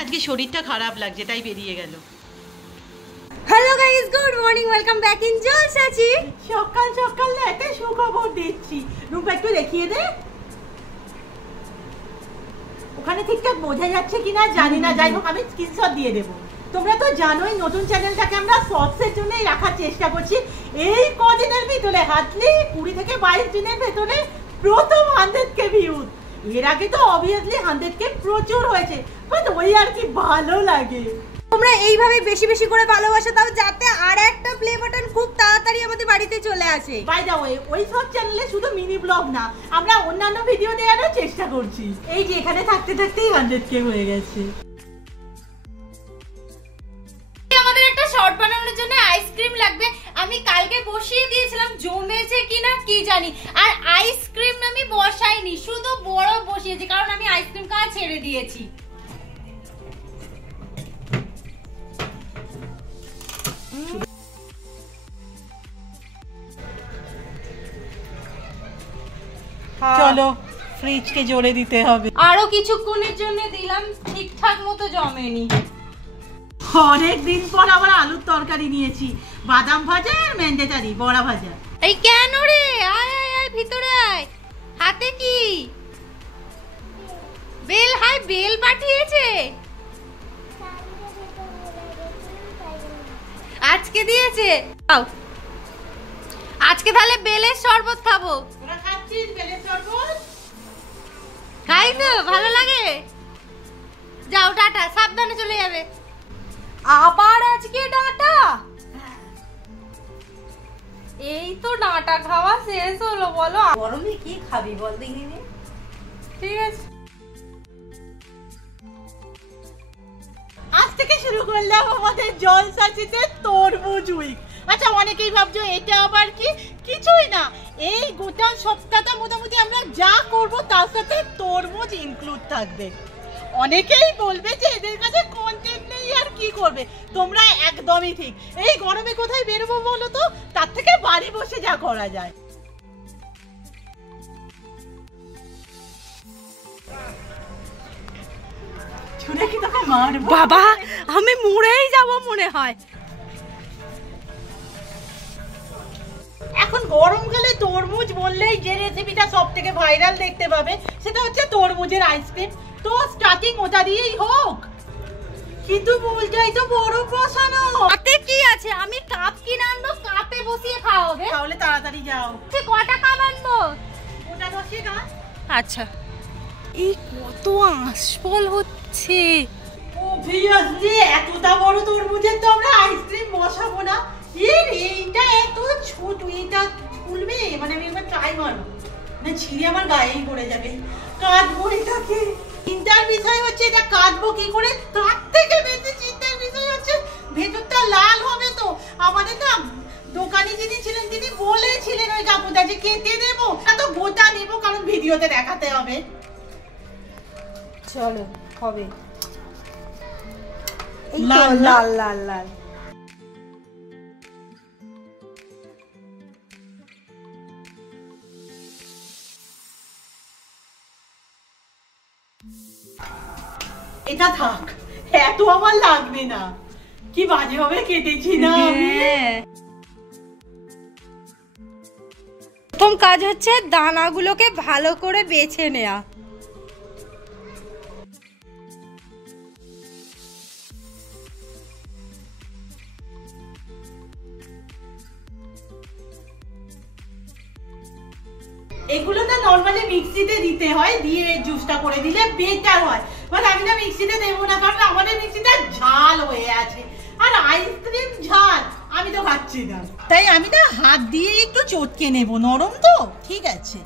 আজকে শরীরটা খারাপ লাগছে তাই বেরিয়ে গেল। Hello guys, good morning, welcome back in জলসাচি। সকাল সকাল না একটা সুখবর দিচ্ছি। রূপা একটু দেখিয়ে দে, ওখানে ঠিকঠাক বোঝা যাচ্ছে কিনা জানি না, যাই হোক আমি স্ক্রিনশট দিয়ে দেবো। তোমরা তো জানোই নতুন চ্যানেলটাকে আমরা শর্টসের জন্যই রাখার চেষ্টা করছি। এই কদিনের ভিতরে হাতলি 20 থেকে 22 দিনের ভেতরে প্রথম 100K ভিউজ। এর আগে তো অবভিয়াসলি 100K প্রচুর হয়েছে, বাট ওই আর কি ভালো লাগে। তোমরা এইভাবে বেশি বেশি করে ভালোবাসা দাও যাতে আর একটা প্লে বাটন খুব তাড়াতাড়ি আমাদের বাড়িতে চলে আসে। বাই দ্য ওয়ে, ওই সব চ্যানেলে শুধু মিনি ব্লগ না, আমরা অন্যান্য ভিডিও দেওয়ারও চেষ্টা করছি। এই যে এখানে থাকতে থাকতেই 100K হয়ে গেছে। আমাদের একটা শর্ট বানানোর জন্য আইসক্রিম লাগবে। আমি কালকে বসিয়ে দিয়েছিলাম, জমেছে কিনা কি জানি। আর আইসক্রিম আমি বসাইনি, শুধু বরফ বসিয়েছি, কারণ আমি আইসক্রিম খাওয়া ছেড়ে দিয়েছি। চলো ফ্রিজকে জোরে দিতে হবে। আরো কিছুক্ষণের জন্য দিলাম, ঠিকঠাক মতো জমেনি। অনেক দিন পর আবার আলুর তরকারি নিয়েছি, বাদাম ভাজা আর ম্যান্ডেটারি বড়া ভাজা। এই কেন রে, আয় আয় আয় ভিতরে আয়। হাতে কি বেল? হাই, বেল পাঠিয়েছে আজকে দিয়েছে। আজকে তাহলে বেলের শরবত খাবো। ওরা খাচ্ছিস বেলের শরবত? খাই তো, ভালো লাগে। যাও টাটা, সাবধানে চলে যাবে। আবার আজকে ডাঁটা? এই তো ডাঁটা খাওয়া শেষ হলো, বলো গরমে কি খাবি বল দেখিনি। ঠিক আছে, আজ থেকে শুরু করলাম আমাদের জলসাচিতে তরমুজ উইক। আচ্ছা, অনেকেই ভাবছো এটা আবার কি? কিছুই না, এই গোটা সপ্তাহটা মোটামুটি আমরা যা করব তার সাথে তরমুজ ইনক্লুড থাকবে। অনেকেই বলবে যে এদের কাছে কন্টেন্ট নেই আর কি করবে। তোমরা একদমই ঠিক। এই গরমে কোথায় বেরোবো বলো তো? তার থেকে বাড়ি বসে যা করা যায়। ছুঁড়ে কি তোকে মারবো? বাবা আমি মরেই যাব মনে হয়। এখন গরমকালে তরমুজ বললেই যে রেসিপিটা সব থেকে ভাইরাল দেখতে পাবে সেটা হচ্ছে তরমুজের আইসক্রিম। তো স্টার্টিং ওটা দিয়েই হোক, কিন্তু বলটাই তো বরফ বসানো। তাতে কি আছে, আমি কাপ কিনে আনবো, কাপে বসিয়ে খাওয়া হবে। তাহলে তাড়াতাড়ি যাও। কটা কাপ আনবো? ওটা 10 টাকা। আচ্ছা, এই কত আঁশফল হচ্ছে। অবভিয়াসলি এতটা বড় তরমুজের তো আমরা আইসক্রিম বসাবো না। এইটা এত ছোট, এটা খুলবে মানে আমি একবার ট্রাই মারবো না, ছিঁড়ে আমার গায়েই পড়ে যাবে। কাটবো এটাকে, চিন্তার বিষয় হচ্ছে এটা কাটবো কি করে। তার থেকে বেশি চিন্তার বিষয় হচ্ছে ভেতরটা লাল হবে তো। আমাদের না দোকানে যিনি ছিলেন তিনি বলেছিলেন ওই কাকুটা যে কেটে দেবো, এত গোটা নেবো কারণ ভিডিওতে দেখাতে হবে। চলো হবে লাল লাল লাল লাল। এটা থাক, এত আমার লাগবে না। কি বাজে হবে কেটেছি না আমি। প্রথম কাজ হচ্ছে দানাগুলোকে ভালো করে বেছে নেওয়া। এগুলো তো নরমালি মিক্সিতে দিতে হয়, দিয়ে জুসটা করে দিলে বেটার হয়। বাট আমি না মিক্সিতে দেবো না, কারণ আমাদের মিক্সিটা ঝাল হয়ে আছে আর আইসক্রিম ঝাল আমি তো খাচ্ছি না। তাই আমি না হাত দিয়ে একটু চটকে নেব, নরম তো ঠিক আছে।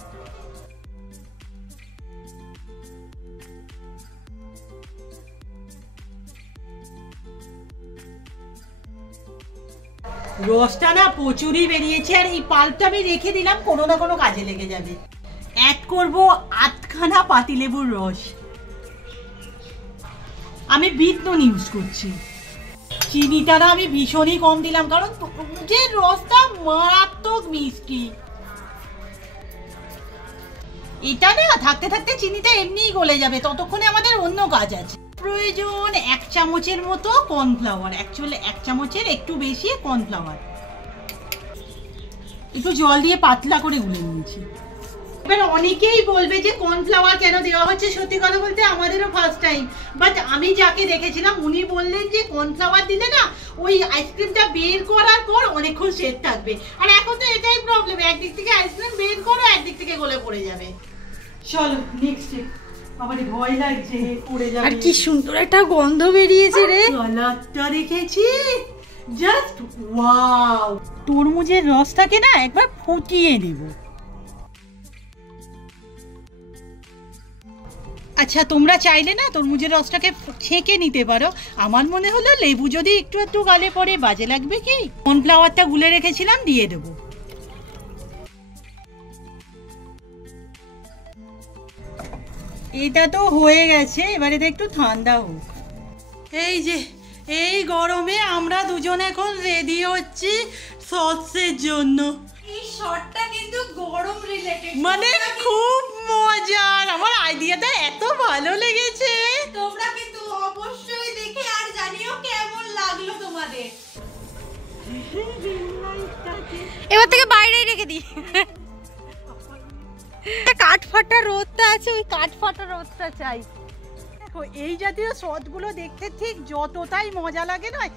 রসটা না প্রচুরই বেরিয়েছে, আর এই পাল্পটা আমি রেখে দিলাম, কোনো না কোনো কাজে লেগে যাবে। অ্যাড করব 8খানা পাতিলেবুর রস। আমি বিট নুন ইউজ করছি। চিনিটা না আমি ভীষণই কম দিলাম, কারণ তরমুজের রসটা মারাত্মক মিষ্টি। এটা না থাকতে থাকতে চিনিটা এমনিই গলে যাবে, ততক্ষণে আমাদের অন্য কাজ আছে। প্রয়োজন 1 চামচের মতো কর্নফ্লাওয়ার, অ্যাকচুয়ালি 1 চামচের একটু বেশি কর্নফ্লাওয়ার। একটু জল দিয়ে পাতলা করে গুলে নিয়েছি। এবার অনেকেই বলবে যে কর্নফ্লাওয়ার কেন দেওয়া হচ্ছে, সত্যি কথা বলতে আমাদেরও ফার্স্ট টাইম, বাট আমি যাকে দেখেছিলাম উনি বললেন যে কর্নফ্লাওয়ার দিলে না ওই আইসক্রিমটা বের করার পর অনেকক্ষণ সেট থাকবে। আর এখন তো এটাই প্রবলেম, একদিক থেকে আইসক্রিম বের করো, একদিক থেকে গলে পড়ে যাবে। চলো নেক্সট আমারে ভয় লাগছে পড়ে যাবে। আর কি সুন্দর একটা গন্ধ বেরিয়েছে রে, কালারটা দেখেছি জাস্ট ওয়াও। তরমুজের রসটাকে না একবার ফুটিয়ে নেব। আচ্ছা তোমরা চাইলে না তরমুজের রসটাকে ছেঁকে নিতে পারো, আমার মনে হলো লেবু যদি একটু একটু গালে পড়ে বাজে লাগবে কি। কর্নফ্লাওয়ারটা গুলে রেখেছিলাম, দিয়ে দেবো। এটা তো হয়ে গেছে, এবার এটা একটু ঠান্ডা হোক। এই যে এই গরমে আমরা দুজন এখন রেডি হচ্ছি শর্টসের জন্য। এই শটটা কিন্তু গরম রিলেটেড, মানে খুব মজার, আমার আইডিয়াটা এত ভালো লেগেছে। তোমরা কিন্তু অবশ্যই দেখে আর জানিও কেমন লাগলো তোমাদের। এবার থেকে বাইরেই রেখে দিই। কাঠ ফাটা রোদটা আছে, ওই কাঠ ফাটা রোদটা চাই। দেখো এই জাতীয় শটগুলো দেখতে ঠিক যতটাই মজা লাগে নয়,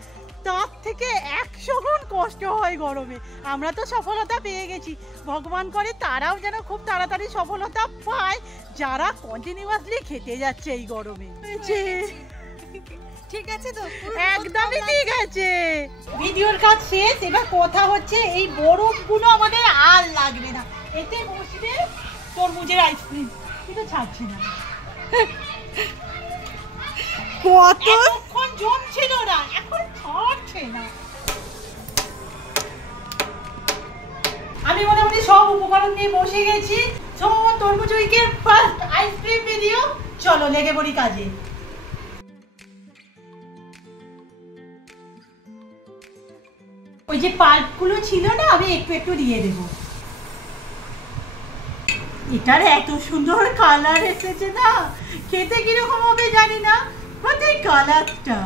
তার থেকে 100 গুণ কষ্ট হয় গরমে। আমরা তো সফলতা পেয়ে গেছি, ভগবান করে তারাও যেন খুব তাড়াতাড়ি সফলতা পায় যারা কন্টিনিউয়াসলি খেতে যাচ্ছে এই গরমে। ঠিক আছে তো, একদমই ঠিক আছে। ভিডিওর কাজ শেষ, এবার কথা হচ্ছে এই বরফগুলো আমাদের আর লাগবে না, এতে বসবে তরমুজের আইসক্রিম। কিন্তু ছাড়ছে না, কতক্ষণ জমছিল না, এখন ছাড়ছে না। আমি মোটামুটি সব উপকরণ নিয়ে বসে গেছি। তরমুজ উইকের ফার্স্ট আইসক্রিম ভিডিও, চলো লেগে পড়ি কাজে। ওই যে পাল্পগুলো ছিল না, আমি একটু একটু দিয়ে দেব। এটার এত সুন্দর কালার এসেছে না, খেতে কিরকম হবে জানি না, বাট এই কালারটা।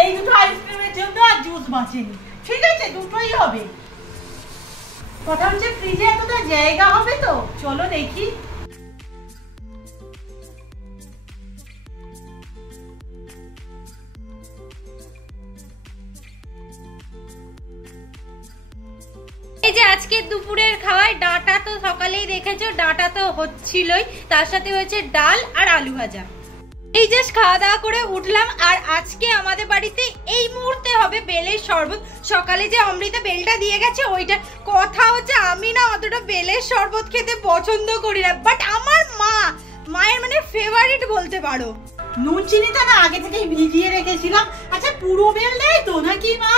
এই দুটো আইসক্রিমের জন্য আর জুস বাঁচেনি, ঠিক আছে দুটোই হবে। কথা হচ্ছে ফ্রিজে এতটা জায়গা হবে তো, চলো দেখি। এই যে আজকে দুপুরের খাওয়ায় ডাঁটা তো সকালেই দেখেছো, ডাঁটা তো হচ্ছিলই, তার সাথে হয়েছে ডাল আর আলু ভাজা। এই জাস্ট খাওয়া দাওয়া করে উঠলাম, আর আজকে আমাদের বাড়িতে এই মুহূর্তে হবে বেলের শরবত। সকালে যে অমৃতা বেলটা দিয়ে গেছে ওইটা, কথা হচ্ছে আমি না অতটা বেলের শরবত খেতে পছন্দ করি না, বাট আমার মায়ের মানে ফেভারিট বলতে পারো। নুন চিনিটা না আগে থেকেই ভিজিয়ে রেখেছিলাম। আচ্ছা পুরো বেল দেয় তো নাকি মা?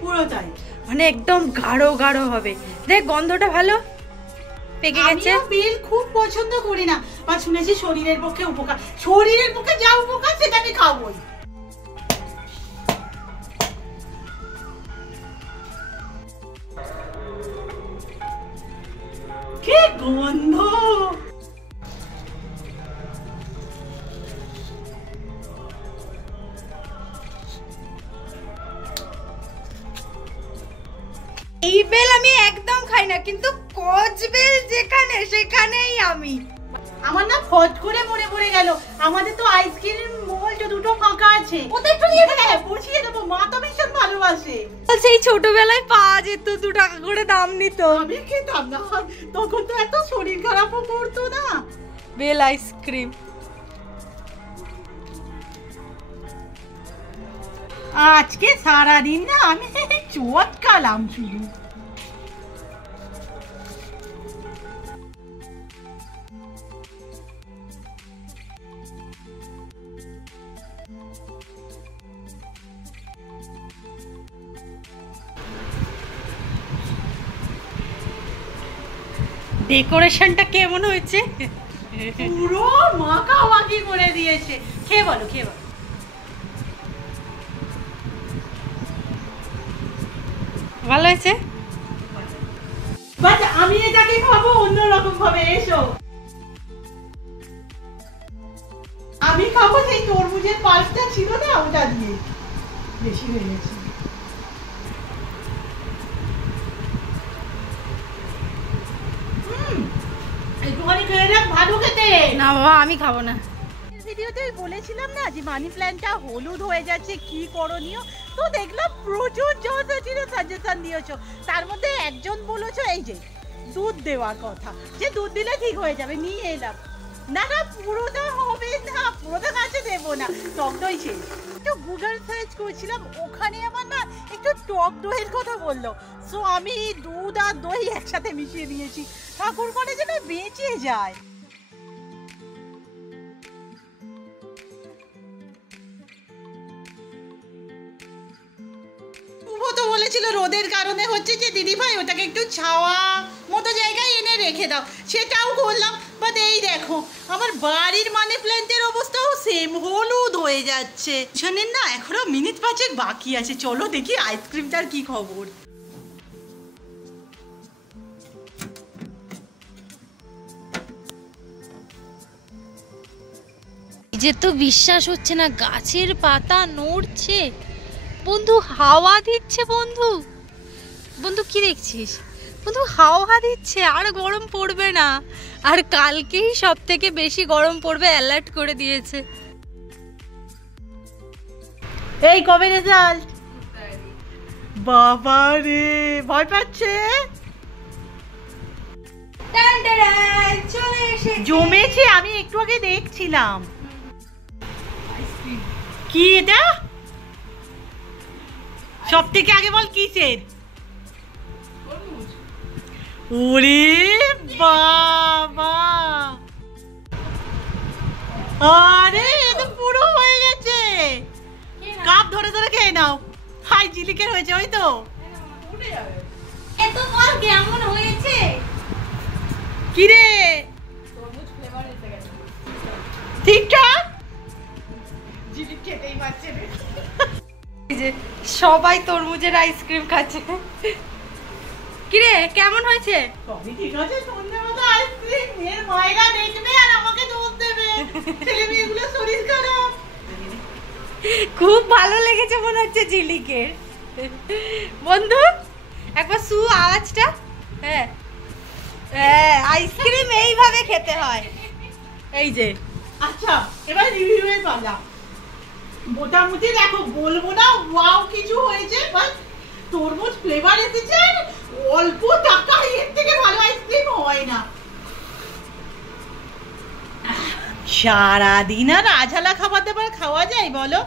পুরোটাই, মানে একদম গাঢ় গাঢ় হবে। দেখ গন্ধটা ভালো পেকে গেছে। আমিও বেল খুব পছন্দ করি না, আর শুনেছি শরীরের পক্ষে উপকার, শরীরের পক্ষে যা উপকার সেটা আমি খাবোই। কি গন্ধ! এই বেল আমি একদম খাই না, কিন্তু কচ বেল যেখানে সেখানেই আমি। আমার না ফট করে মনে পড়ে গেল, আমাদের তো আইসক্রিম মল দুটো ফাঁকা আছে, ওটা একটু নিয়ে দেবো, বসিয়ে দেবো। মা তো ভীষণ ভালোবাসে। সেই ছোটবেলায় পাওয়া যেত, 2 টাকা করে দাম নিত, আমি খেতাম না, তখন তো এত শরীর খারাপও করতো না। বেল আইসক্রিম আজকে সারাদিন না আমি চটকালাম শুধু। ডেকোরেশনটা কেমন হয়েছে? পুরো মাখামাখি করে দিয়েছে। খেয়ে বলো, খেয়ে বলো। ভালো হয়েছে। বাট আমি এটাকে খাবো অন্যরকম ভাবে। এসো, আমি খাবো সেই তরমুজের পাল্পটা ছিল না ওটা দিয়ে। বেশি হয়ে গেছে। একটুখানি খেয়ে দেখ, ভালো খেতে। না বাবা আমি খাবো না। ভিডিওতে বলেছিলাম না যে মানি প্ল্যান্টটা হলুদ হয়ে যাচ্ছে, কি করণীয়। তো দেখলাম প্রচুর জন সাজেশন দিয়েছো। তার মধ্যে একজন বলেছো এই যে দুধ দেওয়ার কথা, যে দুধ দিলে ঠিক হয়ে যাবে। নিয়ে এলাম। না না, পুরোটা হবে না, পুরোটা কাছে দেবো না, টক দই শেষ। একটু গুগল সার্চ করছিলাম, ওখানে আমার না একটু টক দইয়ের কথা বললো। সো আমি দুধ আর দই একসাথে মিশিয়ে দিয়েছি। ঠাকুর করে যেন বেঁচে যায়। তো বলেছিল রোদের কারণে হচ্ছে যে দিদি ভাই ওটাকে একটু ছাওয়া মতো জায়গায় এনে রেখে দাও, সেটাও করলাম। বাট এই দেখো আমার বাড়ির মানি প্ল্যান্টের অবস্থাও সেম, হলুদ হয়ে যাচ্ছে। শোনেন না, এখনো মিনিট 5 বাকি আছে। চলো দেখি আইসক্রিমটার কি খবর। যে তো বিশ্বাস হচ্ছে না, গাছের পাতা নড়ছে বন্ধু, হাওয়া দিচ্ছে। বন্ধু বন্ধু কি দেখছিস বন্ধু? হাওয়া দিচ্ছে, আর গরম পড়বে না। আর কালকেই সব থেকে বেশি গরম পড়বে, অ্যালার্ট করে দিয়েছে। এই কবে রেজাল্ট? বাবা রে, ভয় পাচ্ছে। চলে এসেছে, জমেছে। আমি একটু আগে দেখছিলাম। কি এটা? সব থেকে আগে বল কিসের? ওরে বাবা, আরে এটা পুরো হয়ে গেছে। কাপ ধরে ধরে খেয়ে নাও। হাই জিলিকের হয়েছে, ওই তো। এত বল কেমন হয়েছে? কি রে, ঠিকঠাক? জিলিক খেতেই পারছে না। সবাই তরমুজের আইসক্রিম খাচ্ছে। কিরে কেমন হয়েছে? সবই ঠিক আছে। সন্ধ্যাবেলা আইসক্রিম এর মায়েরা দেখবে আর আমাকে দোষ দেবে, ছেলে মেয়েগুলো শরীর খারাপ। খুব ভালো লেগেছে মনে হচ্ছে ঝিলিকের। বন্ধু একবার সু আওয়াজটা। হ্যাঁ হ্যাঁ, আইসক্রিম এইভাবে খেতে হয়। এই যে, আচ্ছা এবার রিভিউয়ের পালা। মোটামুটি দেখো, বলবো না ওয়াও কিছু হয়েছে, বাট তরমুজ ফ্লেভার এসেছে। অল্প টাকা এর থেকে ভালো আইসক্রিম হয় না। সারাদিন আর আঝালা খাবার দাবার খাওয়া যায় বলো?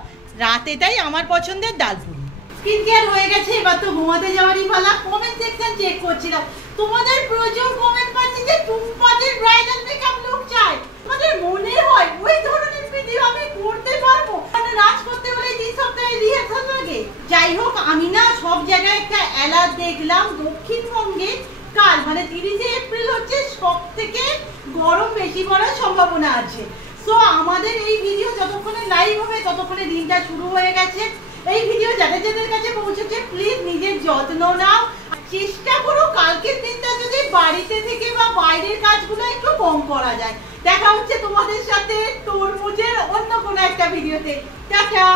রাতে তাই আমার পছন্দের ডাল পুরি। স্কিন কেয়ার হয়ে গেছে, এবার তো ঘুমাতে যাওয়ারই পালা। কমেন্ট সেকশন চেক করছিলাম, তোমাদের প্রচুর কমেন্ট পাচ্ছি যে টুম্পাদের ব্রাইডাল মেকআপ লুক চাই। তোমাদের মনে হয় ওই ধরনের ভিডিও আমি করতে পারবো? মানে নাচ করতে হলে 3 সপ্তাহে রিহার্সাল লাগে। যাই হোক, আমি না সব জায়গায় একটা অ্যালার্ট দেখলাম, দক্ষিণবঙ্গে কাল মানে 30 এপ্রিল হচ্ছে সব থেকে গরম বেশি পড়ার সম্ভাবনা আছে। সো আমাদের এই ভিডিও যতক্ষণে লাইভ হবে ততক্ষণে দিনটা শুরু হয়ে গেছে। এই ভিডিও যাদের যাদের কাছে পৌঁছেছে প্লিজ নিজের যত্ন নাও। চেষ্টা করো কালকের দিনটা যদি বাড়িতে থেকে বা বাইরের কাজগুলো একটু কম করা যায়। দেখা হচ্ছে তোমাদের সাথে তরমুজের অন্য কোনো একটা ভিডিওতে। টাটা।